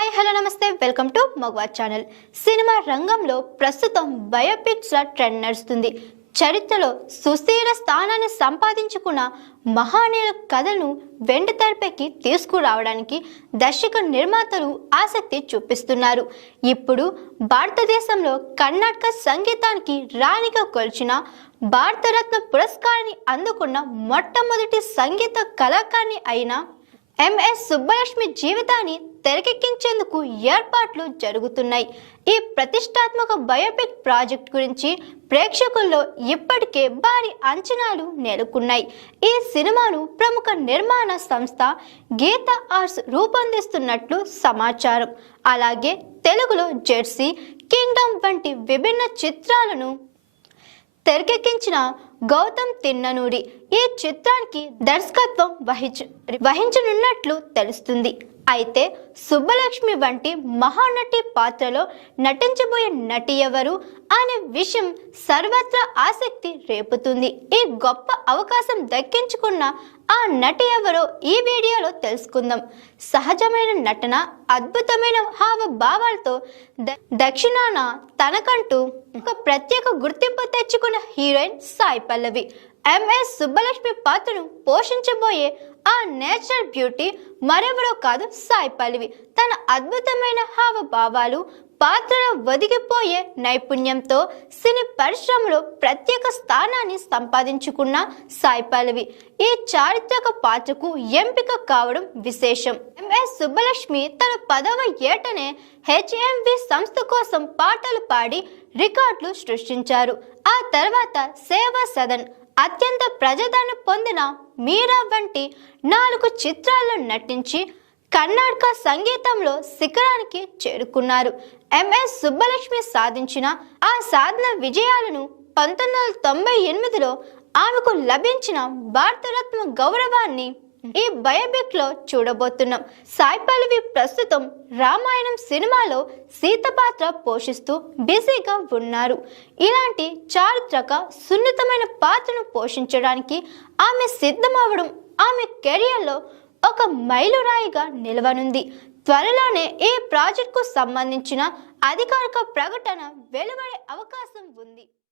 Hi hello నమస్తే. Welcome to మగవా channel. సినిమా రంగంలో ప్రస్తుతం బయోపిక్స్ ట్రెండ్ నడుస్తుంది. చరిత్రలో సుస్థిర స్థానాన్ని సంపాదించుకున్న మహానీయుల కథను వెండి తెరపైకి తీసుకురావడానికి దర్శక నిర్మాతలు ఆసక్తి చూపిస్తున్నారు. ఇప్పుడు భారతదేశంలో కర్ణాటక సంగీతానికి రాణిగా కొలిచిన భారతరత్న పురస్కారాన్ని అందుకున్న మొట్టమొదటి సంగీత కళాకారిణి అయిన ఎంఎస్ సుబ్బలక్ష్మి జీవితాన్ని తెరకెక్కించేందుకు ఏర్పాట్లు జరుగుతున్నాయి. ఈ ప్రతిష్టాత్మక బయోపిక్ ప్రాజెక్ట్ గురించి ప్రేక్షకుల్లో ఇప్పటికే భారీ అంచనాలు నెలకొన్నాయి. ఈ సినిమాను ప్రముఖ నిర్మాణ సంస్థ గీత ఆర్ట్స్ రూపొందిస్తున్నట్లు సమాచారం. అలాగే తెలుగులో జెర్సీ కింగ్డమ్ వంటి విభిన్న చిత్రాలను తెరకెక్కించిన గౌతమ్ తిన్ననూరి ఈ చిత్రానికి దర్శకత్వం వహించు వహించనున్నట్లు తెలుస్తుంది. అయితే సుబ్బలక్ష్మి వంటి మహానటి పాత్రలో నటించబోయే నటి ఎవరు అనే విషయం సర్వత్రా ఆసక్తి రేపుతుంది. ఈ గొప్ప అవకాశం దక్కించుకున్న ఆ నటి ఎవరో ఈ వీడియోలో తెలుసుకుందాం. సహజమైన నటన అద్భుతమైన హావభావాలతో ద- దక్షిణాన తనకంటూ ఒక ప్రత్యేక గుర్తింపు తెచ్చుకున్న హీరోయిన్ సాయి పల్లవి. ఎంఎస్ సుబ్బలక్ష్మి పాత్రను పోషించబోయే ఆ నేచురల్ బ్యూటీ మరెవరో కాదు సాయి పల్లవి. తన అద్భుతమైన హావభావాలు పాత్రలో ఒదిగిపోయే నైపుణ్యంతో సినీ పరిశ్రమలో ప్రత్యేక స్థానాన్ని సంపాదించుకున్న సాయి పల్లవి. ఈ చారిత్రక పాత్రకు ఎంపిక కావడం విశేషం. ఎంఎస్ సుబ్బలక్ష్మి తన పదవ ఏటనే హెచ్ఎంవి సంస్థ కోసం పాటలు పాడి రికార్డులు సృష్టించారు. ఆ తర్వాత సేవా సదన్ అత్యంత ప్రజాదరణ పొందిన మీరా వంటి నాలుగు చిత్రాల్లో నటించి కర్ణాటక సంగీతంలో శిఖరానికి చేరుకున్నారు. ఎంఎస్ సుబ్బలక్ష్మి సాధించిన ఆ సాధన విజయాలను పంతొమ్మిది వందల తొంభై ఎనిమిదిలో ఆమెకు లభించిన భారతరత్న గౌరవాన్ని ఈ బయోపిక్లో చూడబోతున్నాం. సాయి పల్లవి ప్రస్తుతం రామాయణం సినిమాలో సీత పాత్ర పోషిస్తూ బిజీగా ఉన్నారు. ఇలాంటి చారిత్రక సున్నితమైన పాత్రను పోషించడానికి ఆమె సిద్ధమవడం ఆమె కెరియర్లో ఒక మైలురాయిగా నిలవనుంది. త్వరలోనే ఈ ప్రాజెక్టుకు సంబంధించిన అధికారిక ప్రకటన వెలువడే అవకాశం ఉంది.